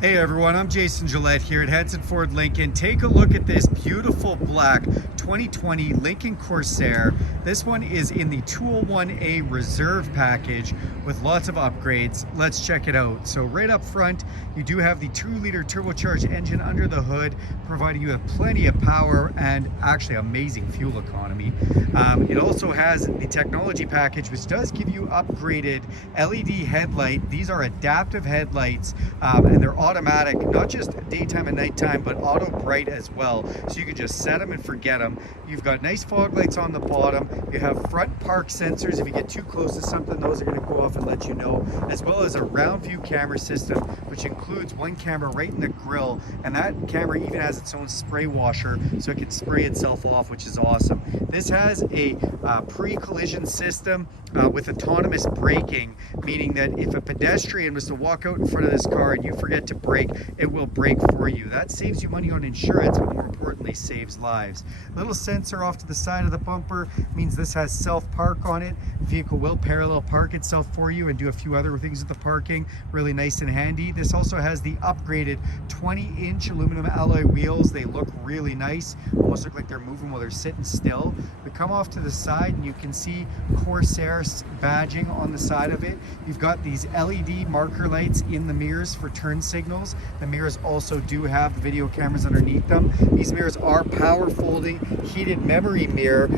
Hey everyone, I'm Jason Gillette here at Henson Ford Lincoln. Take a look at this beautiful black 2020 Lincoln Corsair. This one is in the 201A Reserve package with lots of upgrades. Let's check it out. So right up front, you do have the 2-liter turbocharged engine under the hood, providing you with plenty of power and actually amazing fuel economy. It also has the technology package, which does give you upgraded LED headlight. These are adaptive headlights, and they're automatic, not just daytime and nighttime, but auto bright as well. So you can just set them and forget them. You've got nice fog lights on the bottom. You have front park sensors. If you get too close to something, those are going to go off and let you know, as well as a round view camera system, which includes one camera right in the grill, and that camera even has its own spray washer, so it can spray itself off, which is awesome. This has a pre-collision system with autonomous braking, meaning that if a pedestrian was to walk out in front of this car and you forget to brake, it will brake for you. That saves you money on insurance, but more importantly saves lives. Little sensor off to the side of the bumper means this has self-park on it. The vehicle will parallel park itself for you and do a few other things with the parking. Really nice and handy. This also has the upgraded 20-inch aluminum alloy wheels. They look really nice, almost look like they're moving while they're sitting still. We come off to the side and you can see Corsair badging on the side of it. You've got these LED marker lights in the mirrors for turn signals. The mirrors also do have the video cameras underneath them. These mirrors are power folding, heated memory mirror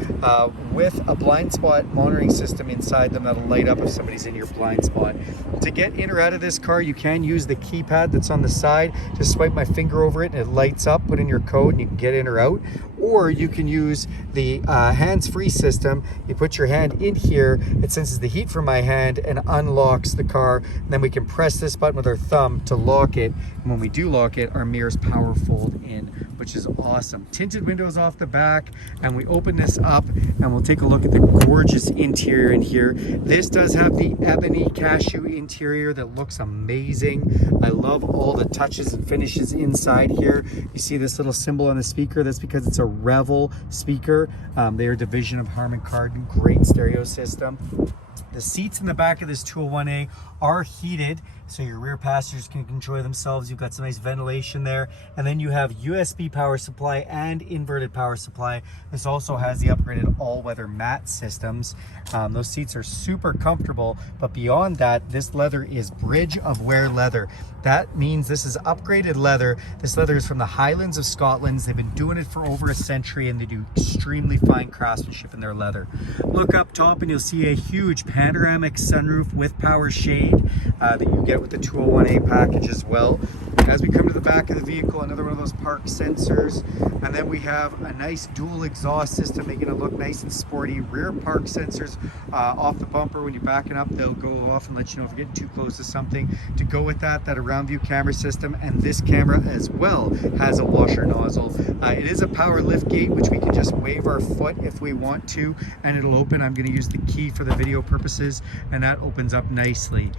with a blind spot monitoring system inside them that'll light up if somebody's in your blind spot. To get in or out of this car, you can use the keypad that's on the side. Just swipe my finger over it and it lights up, put in your code and you can get in or out. Or you can use the hands-free system. You put your hand in here, it senses the heat from my hand and unlocks the car. And then we can press this button with our thumb to lock it. And when we do lock it, our mirrors power fold in, which is awesome. Tinted windows off the back, and we open this up and we'll take a look at the gorgeous interior in here. This does have the ebony cashew interior that looks amazing. I love all the touches and finishes inside here. You see this little symbol on the speaker. That's because it's a Revel speaker. They are a division of Harman Kardon. Great stereo system. The seats in the back of this 201A are heated, so your rear passengers can enjoy themselves. You've got some nice ventilation there. And then you have USB power supply and inverted power supply. This also has the upgraded all-weather mat systems. Those seats are super comfortable, but beyond that, this leather is bridge of wear leather. That means this is upgraded leather. This leather is from the Highlands of Scotland. They've been doing it for over a century, and they do extremely fine craftsmanship in their leather. Look up top and you'll see a huge panoramic sunroof with power shade that you get with the 201A package as well. As we come to the back of the vehicle, another one of those park sensors, and then we have a nice dual exhaust system making it look nice and sporty. Rear park sensors off the bumper. When you're backing up, they'll go off and let you know if you're getting too close to something. To go with that around view camera system, and this camera as well has a washer nozzle. It is a power lift gate, which we can just wave our foot if we want to, and it'll open. I'm going to use the key for the video purposes, and that opens up nicely.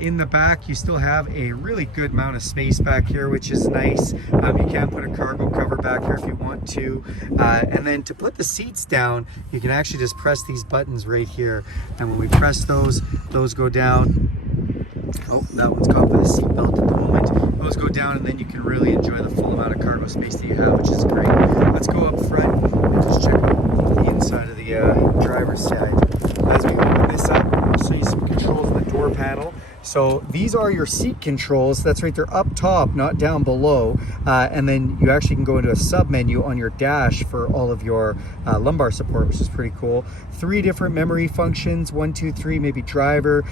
In the back, you still have a really good amount of space back here, which is nice. You can put a cargo cover back here if you want to. And then to put the seats down, you can actually just press these buttons right here. And when we press those go down. Oh, that one's caught by the seatbelt at the moment. Those go down, and then you can really enjoy the full amount of cargo space that you have, which is great. Let's go up front and just check out the inside of the driver's side. As we open this up, I'll show you some controls in the door panel. So these are your seat controls. That's right, they're up top, not down below. And then you actually can go into a sub menu on your dash for all of your lumbar support, which is pretty cool. 3 different memory functions, 1, 2, 3, maybe driver,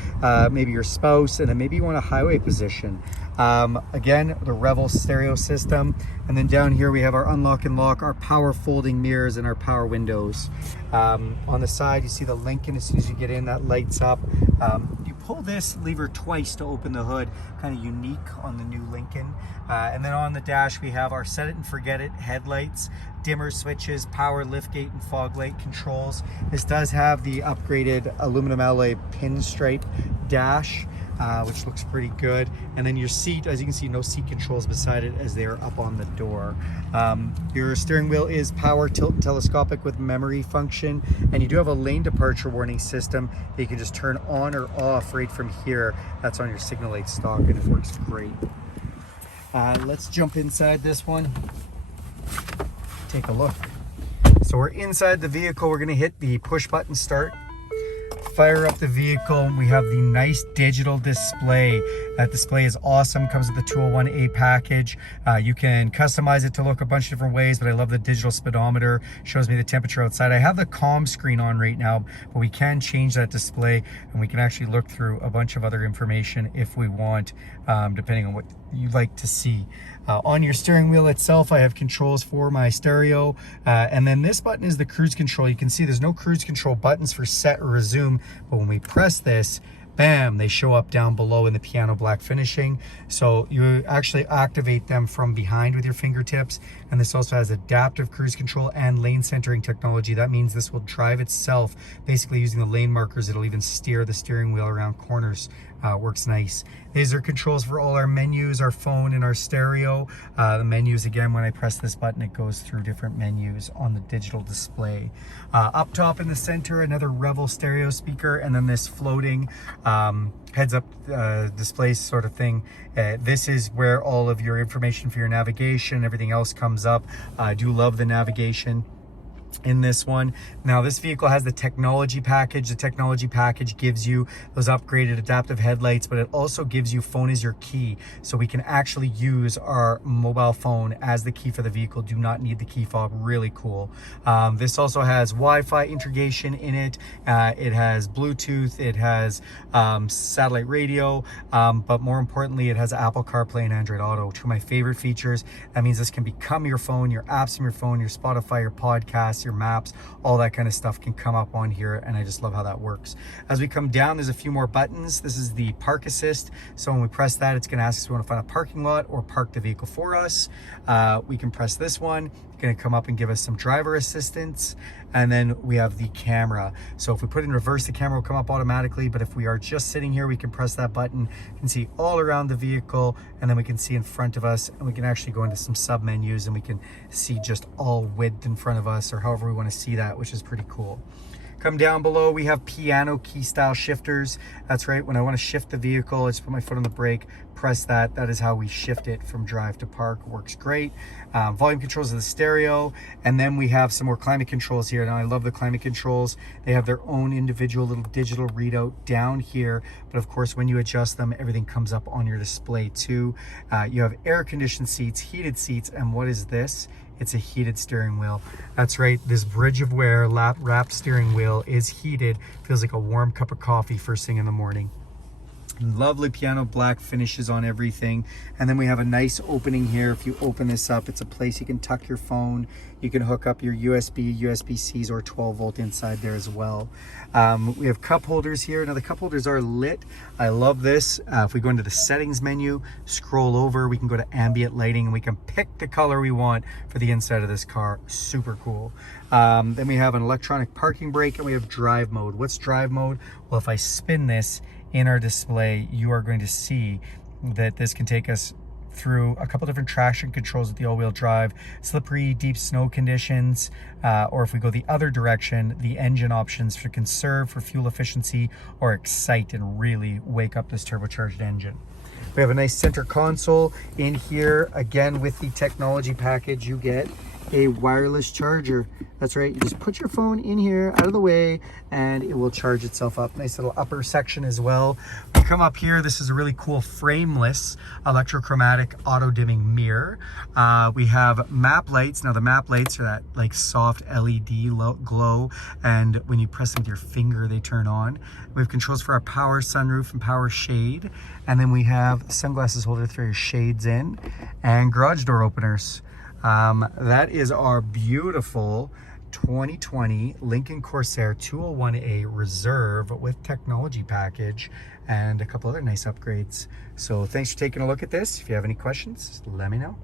maybe your spouse, and then maybe you want a highway position. Again, the Revel stereo system. And then down here we have our unlock and lock, our power folding mirrors, and our power windows. On the side, you see the Lincoln. As soon as you get in, that lights up. You pull this lever twice to open the hood, kind of unique on the new Lincoln. And then on the dash, we have our set it and forget it headlights, dimmer switches, power liftgate and fog light controls. This does have the upgraded aluminum alloy pinstripe dash, which looks pretty good. And then your seat, as you can see, no seat controls beside it as they are up on the door. Your steering wheel is power tilt and telescopic with memory function, and you do have a lane departure warning system that you can just turn on or off right from here. That's on your signal light stock, and it works great. Let's jump inside this one, take a look. So we're inside the vehicle. We're gonna hit the push button start, fire up the vehicle. We have the nice digital display. That display is awesome, comes with the 201A package. You can customize it to look a bunch of different ways, but I love the digital speedometer, shows me the temperature outside. I have the comm screen on right now, but we can change that display and we can actually look through a bunch of other information if we want, depending on what you'd like to see. On your steering wheel itself, I have controls for my stereo, and then this button is the cruise control. You can see there's no cruise control buttons for set or resume, but when we press this, bam, they show up down below in the piano black finishing. So you actually activate them from behind with your fingertips. And this also has adaptive cruise control and lane centering technology. That means this will drive itself, basically using the lane markers. It'll even steer the steering wheel around corners. Works nice. These are controls for all our menus, our phone, and our stereo. The menus, again, when I press this button, it goes through different menus on the digital display. Up top in the center, another Revel stereo speaker, and then this floating heads-up display sort of thing. This is where all of your information for your navigation, everything else comes up. I do love the navigation in this one. Now this vehicle has the technology package. The technology package gives you those upgraded adaptive headlights, but it also gives you phone as your key. So we can actually use our mobile phone as the key for the vehicle. Do not need the key fob. Really cool. This also has Wi-Fi integration in it. It has Bluetooth. It has satellite radio. But more importantly, it has Apple CarPlay and Android Auto, two of my favorite features. That means this can become your phone, your apps from your phone, your Spotify, your podcasts, your maps, all that kind of stuff can come up on here, and I just love how that works. As we come down, there's a few more buttons. This is the park assist. So when we press that, it's going to ask us if we want to find a parking lot or park the vehicle for us. We can press this one. It's going to come up and give us some driver assistance. And then we have the camera. So if we put it in reverse, the camera will come up automatically. But if we are just sitting here, we can press that button. You can see all around the vehicle, and then we can see in front of us, and we can actually go into some sub menus, and we can see just all width in front of us, or however we want to see that, which is pretty cool. Come down below, we have piano key style shifters. That's right, when I want to shift the vehicle, I just put my foot on the brake, press that. That is how we shift it from drive to park. Works great. Volume controls of the stereo, and then we have some more climate controls here. Now I love the climate controls. They have their own individual little digital readout down here, but of course when you adjust them, everything comes up on your display too. You have air conditioned seats, heated seats, and what is this? It's a heated steering wheel. That's right, this Bridge of Wear wrapped steering wheel is heated. Feels like a warm cup of coffee first thing in the morning. Lovely piano black finishes on everything. And then we have a nice opening here. If you open this up, it's a place you can tuck your phone. You can hook up your USB, USB-Cs, or 12 volt inside there as well. We have cup holders here. Now the cup holders are lit. I love this. If we go into the settings menu, scroll over, we can go to ambient lighting, and we can pick the color we want for the inside of this car. Super cool. Then we have an electronic parking brake, and we have drive mode. What's drive mode? Well, if I spin this in our display, you are going to see that this can take us through a couple different traction controls with the all-wheel drive, slippery, deep snow conditions, or if we go the other direction, the engine options for conserve, for fuel efficiency, or excite and really wake up this turbocharged engine. We have a nice center console in here. Again, with the technology package, you get a wireless charger. That's right, you just put your phone in here out of the way and it will charge itself up. Nice little upper section as well. We come up here, this is a really cool frameless electrochromatic auto dimming mirror. We have map lights. Now the map lights are that like soft LED glow, and when you press them with your finger they turn on. We have controls for our power sunroof and power shade, and then we have sunglasses holder to throw your shades in, and garage door openers. That is our beautiful 2020 Lincoln Corsair 201A Reserve with technology package and a couple other nice upgrades. So thanks for taking a look at this. If you have any questions, let me know.